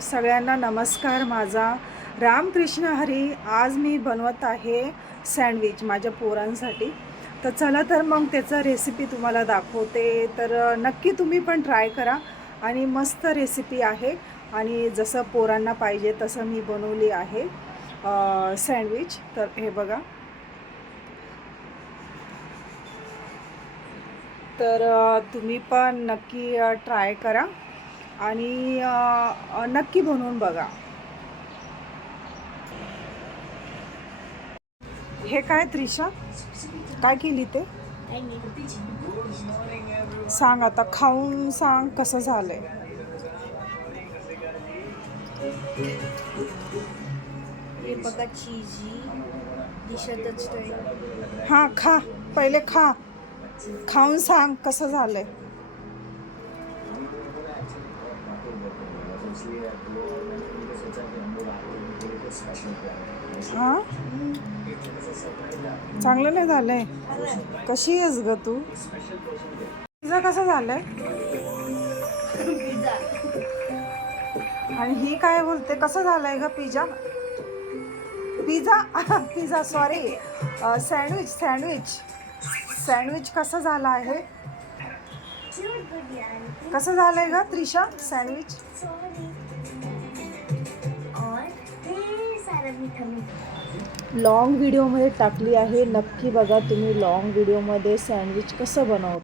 सगळ्यांना नमस्कार. माझा रामकृष्ण हरी आज मी बनवत आहे सँडविच माझ्या पोरांसाठी. तर चला तर मग त्याचा रेसिपी तुम्हाला दाखवते. तर नक्की तुम्ही पण ट्राय करा. आणि मस्त रेसिपी आहे. आणि जसं पोरांना पाहिजे तसं मी बनवली आहे सँडविच. तर हे बघा. तर तुम्ही पण नक्की ट्राय करा. आणि नक्की बनवून बघा. हे काय त्रिशा? काय केली ते? सांग आता खाऊन सांग कसं झालंय. बघा चीजी दिसतच नाही हां खा. पहिले खा. खाऊन सांग कसं झालंय. हां? चांगलं नाही झालंय. कशी आहेस ग तू? पिझ्झा कसं झालंय? आणि ही काय बोलते? कसं झालंय ग pizza? Pizza? Pizza sorry sandwich sandwich sandwich कसं झालं आहे? कसं झालंय ग त्रिशा? सँडविच लॉंग व्हिडिओमध्ये टाकली आहे. नक्की बघा तुम्ही लॉंग व्हिडिओमध्ये सँडविच कसं बनवता.